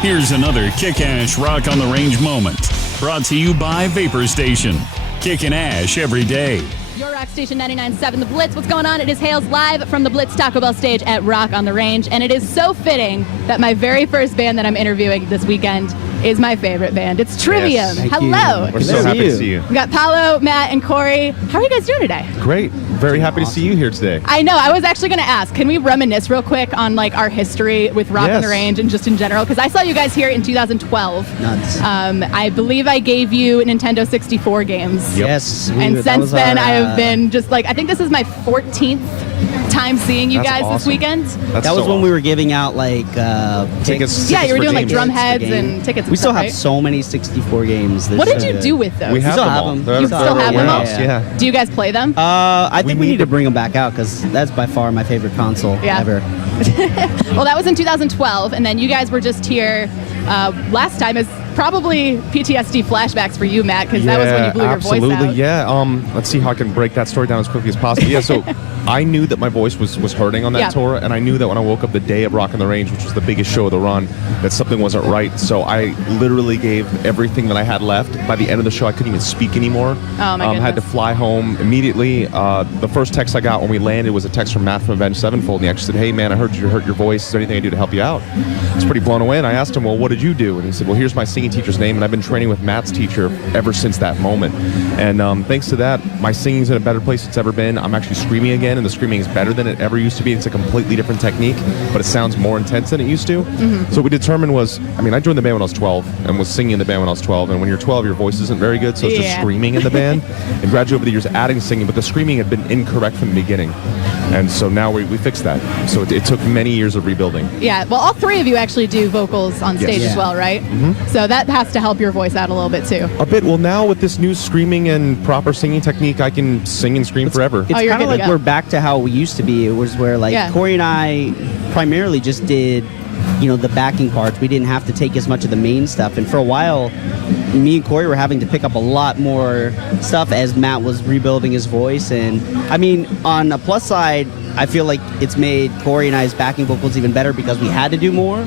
Here's another Kick-Ash Rock on the Range moment. Brought to you by Vapor Station. Kickin' ash every day. Your Rock Station 99.7 The Blitz. What's going on? It is Hales live from the Blitz Taco Bell stage at Rock on the Range. And it is so fitting that my very first band that I'm interviewing this weekend is my favorite band. It's Trivium. Yes. Hello. We're so happy to see you. We got Paolo, Matt, and Corey. How are you guys doing today? Great. Very happy to see you here today. I know. I was actually going to ask, can we reminisce real quick on like our history with Rock on the Range and just in general? Because I saw you guys here in 2012. Nuts. I believe I gave you Nintendo 64 games. Yep. Yes. And since then, I have been just like, I think this is my 14th time seeing you guys this weekend. That was when we were giving out like tickets. Yeah, you were for doing like games. drum heads and tickets and We still stuff, have right? so many 64 games. What did you do with those? We have still them have all. them. They're You at still have them? warehouse, Yeah. Do you guys play them? I think we need need to bring them back out because that's by far my favorite console ever. Well, that was in 2012, and then you guys were just here last time as probably PTSD flashbacks for you, Matt, because that was when you blew your voice out. Absolutely, yeah. Let's see how I can break that story down as quickly as possible. Yeah, so I knew that my voice was hurting on that tour, and I knew that when I woke up the day of Rock on the Range, which was the biggest show of the run, that something wasn't right. So I literally gave everything that I had left. By the end of the show, I couldn't even speak anymore. Oh, my goodness. Had to fly home immediately. The first text I got when we landed was a text from Matt from Avenged Sevenfold, and he actually said, "Hey, man, I heard you hurt your voice. Is there anything I can do to help you out?" I was pretty blown away, and I asked him, "Well, what did you do?" And he said, "Well, here's my singing teacher's name, and I've been training with Matt's teacher ever since that moment. And thanks to that, my singing's in a better place it's ever been. I'm actually screaming again, and the screaming is better than it ever used to be. It's a completely different technique, but it sounds more intense than it used to." So what we determined was, I joined the band when I was 12 and was singing in the band when I was 12. And when you're 12, your voice isn't very good, so it's just screaming in the band. And gradually over the years, adding singing, but the screaming had been incorrect from the beginning. And so now we fixed that. So it took many years of rebuilding. Yeah, well, all three of you actually do vocals on stage as well, right? So that has to help your voice out a little bit too. A bit. Well, now with this new screaming and proper singing technique, I can sing and scream forever. It's you're kind of good to like go. we're back to how we used to be. It was where like Corey and I primarily just did, the backing parts. We didn't have to take as much of the main stuff. And for a while, me and Corey were having to pick up a lot more stuff as Matt was rebuilding his voice. And on a plus side, I feel like it's made Corey and I's backing vocals even better because we had to do more.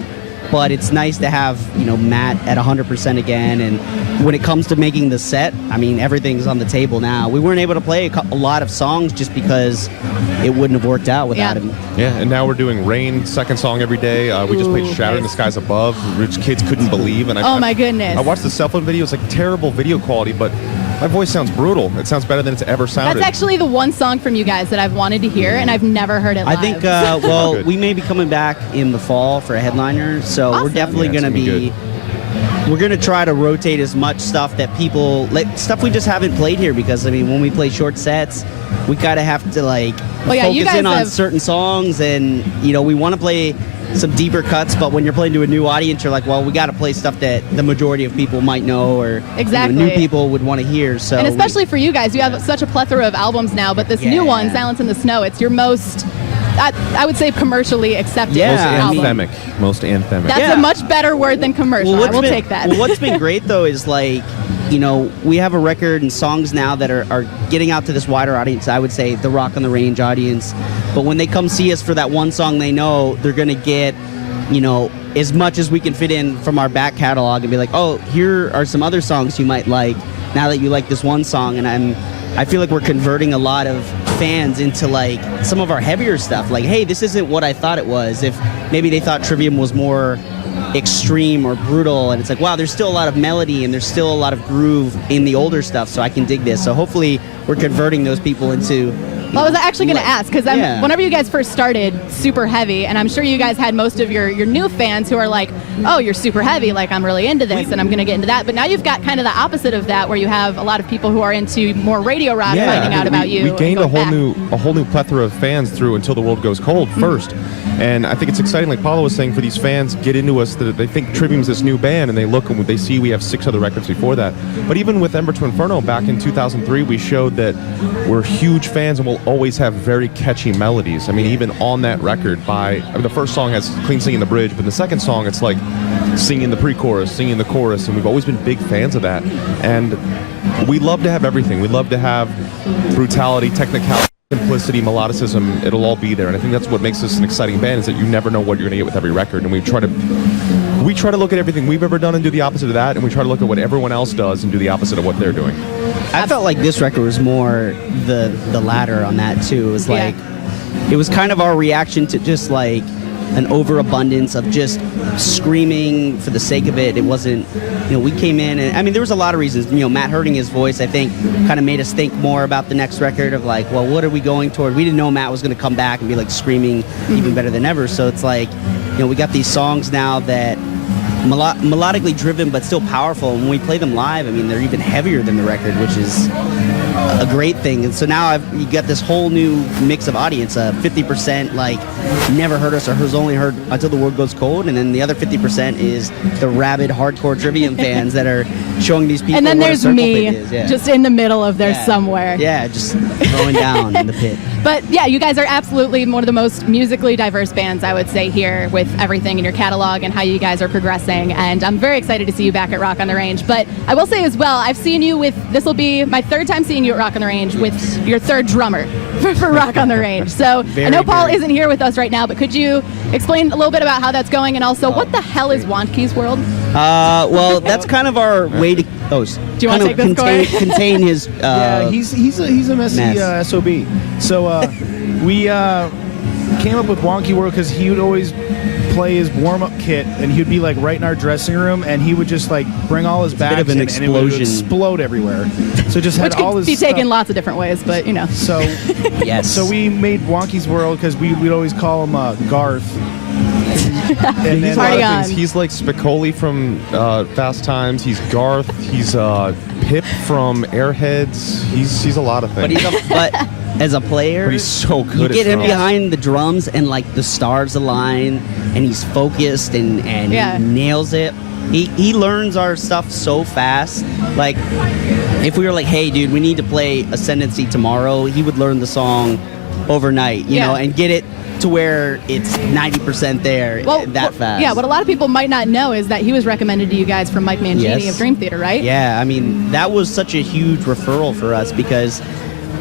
But it's nice to have, Matt at 100% again. And when it comes to making the set, everything's on the table now. We weren't able to play a lot of songs just because it wouldn't have worked out without him. Yeah, and now we're doing Rain, second song every day. We just played Shattering the Skies Above, which kids couldn't believe. And my goodness. I watched the cell phone video. It's like terrible video quality, but my voice sounds brutal. It sounds better than it's ever sounded. That's actually the one song from you guys that I've wanted to hear, and I've never heard it live. I think, we may be coming back in the fall for a headliner, so we're definitely going to be... We're going to try to rotate as much stuff that people... stuff we just haven't played here, because, when we play short sets, we kind of have to, focus in on certain songs, and, we want to play some deeper cuts, but when you're playing to a new audience, you're like, well, we got to play stuff that the majority of people might know, or new people would want to hear. So, and especially for you guys, you have such a plethora of albums now, but this new one, Silence in the Snow, it's your most... I would say commercially accepted album. Most anthemic. That's a much better word than commercial. I will take that. Well, what's been great, though, is we have a record and songs now that are getting out to this wider audience. I would say the Rock on the Range audience. But when they come see us for that one song they know, they're going to get, as much as we can fit in from our back catalog and be like, oh, here are some other songs you might like now that you like this one song. And I feel like we're converting a lot of fans into some of our heavier stuff. Like, hey, this isn't what I thought it was. If maybe they thought Trivium was more extreme or brutal, and it's like, wow, there's still a lot of melody and there's still a lot of groove in the older stuff, so I can dig this. So hopefully we're converting those people into... Well, I was actually going to ask, because whenever you guys first started, super heavy, and I'm sure you guys had most of your new fans who are like, oh, you're super heavy, I'm really into this, and I'm going to get into that. But now you've got kind of the opposite of that, where you have a lot of people who are into more radio rock finding out about you. We gained a whole new plethora of fans through Until the World Goes Cold first. And I think it's exciting, like Paulo was saying, for these fans get into us, that they think Trivium's this new band, and they look and they see we have 6 other records before that. But even with Ember to Inferno back in 2003, we showed that we're huge fans and we'll always have very catchy melodies. Even on that record, the first song has clean singing the bridge, but the second song, it's like singing the pre-chorus, singing the chorus, and we've always been big fans of that. And we love to have everything. We love to have brutality, technicality, simplicity, melodicism. It'll all be there. And I think that's what makes this an exciting band, is that you never know what you're going to get with every record. And we try to We try to look at everything we've ever done and do the opposite of that, and we try to look at what everyone else does and do the opposite of what they're doing. I felt like this record was more the latter on that too. It was like it was kind of our reaction to just like an overabundance of just screaming for the sake of it. It wasn't, we came in and, I mean, there was a lot of reasons. Matt hurting his voice, I think, kind of made us think more about the next record of like, well, what are we going toward? We didn't know Matt was going to come back and be like screaming even better than ever. So it's like, we got these songs now that melodically driven but still powerful. And when we play them live, I mean, they're even heavier than the record, which is a great thing. And so now you got this whole new mix of audience, 50% like never heard us or has only heard Until the World Goes Cold, and then the other 50% is the rabid hardcore Trivium fans that are showing these people. And then what there's a circle me pit is. just in the middle of there somewhere. Yeah, just throwing down in the pit. But yeah, you guys are absolutely one of the most musically diverse bands, I would say, here with everything in your catalog and how you guys are progressing. And I'm very excited to see you back at Rock on the Range. But I will say as well, I've seen you this will be my third time seeing you at Rock on the Range with your third drummer for Rock on the Range. So I know Paul isn't here with us right now, but could you explain a little bit about how that's going, and also what the hell is Wonky's World? Well, that's kind of our way to. Oh, do you want to take this, Corey? Contain his. Yeah, he's a messy SOB. So we came up with Wonky World because he would always play his warm-up kit, and he would be like right in our dressing room, and he would just like bring all his bags in, and it would explode everywhere. So just had all his be stuff. taken lots of different ways, but So yes. So we made Wonky's World because we'd always call him Garth. And He's then, a lot of on. things. He's like Spicoli from Fast Times. He's Garth. He's Pip from Airheads. He's a lot of things. But as a player, But he's so good you at get him drums. behind the drums and like the stars align, and he's focused and Yeah. he nails it. He learns our stuff so fast. Like if we were like, hey dude, we need to play Ascendancy tomorrow, he would learn the song overnight, you know, and get it to where it's 90% there that fast. Yeah, what a lot of people might not know is that he was recommended to you guys from Mike Mangini of Dream Theater, right? Yeah, I mean, that was such a huge referral for us because,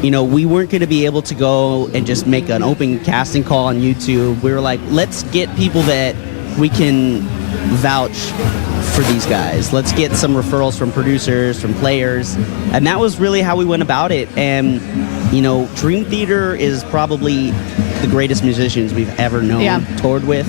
we weren't going to be able to go and just make an open casting call on YouTube. We were like, let's get people that we can vouch for these guys. Let's get some referrals from producers, from players. And that was really how we went about it. And, Dream Theater is probably the greatest musicians we've ever known, toured with.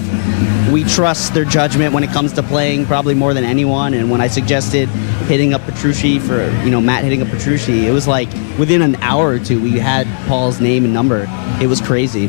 We trust their judgment when it comes to playing probably more than anyone. And when I suggested hitting up Petrucci for, Matt hitting up Petrucci, it was like within an hour or two we had Paul's name and number. It was crazy.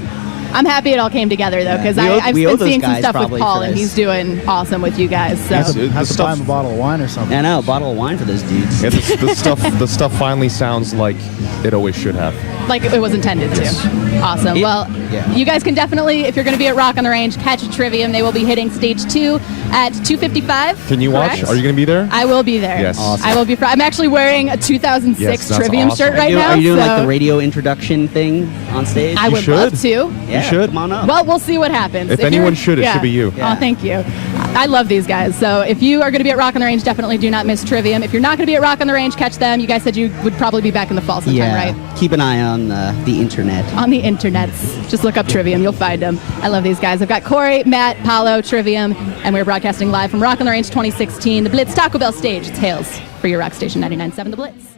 I'm happy it all came together, though, because I've been seeing some stuff with Paul, and he's doing awesome with you guys. So have to buy him a bottle of wine or something. I know, a bottle of wine for those dudes. Yeah, the stuff finally sounds like it always should have. Like it was intended to. Awesome. Well, you guys can definitely, if you're going to be at Rock on the Range, catch a Trivium. They will be hitting stage 2 at 2:55. Can you watch? Are you going to be there? I will be there. Yes. Awesome. I will be. I'm actually wearing a 2006 Trivium shirt right now. Are you doing like the radio introduction thing on stage? I would love to. Yeah, you should. Come on up. Well, we'll see what happens. If anyone should, it should be you. Oh, thank you. I love these guys. So if you are going to be at Rock on the Range, definitely do not miss Trivium. If you're not going to be at Rock on the Range, catch them. You guys said you would probably be back in the fall sometime, right? Keep an eye on the internet. On the internets. Just look up Trivium. You'll find them. I love these guys. I've got Corey, Matt, Paolo, Trivium, and we're broadcasting live from Rock on the Range 2016, the Blitz Taco Bell stage. It's Hales for your rock station 99.7 The Blitz.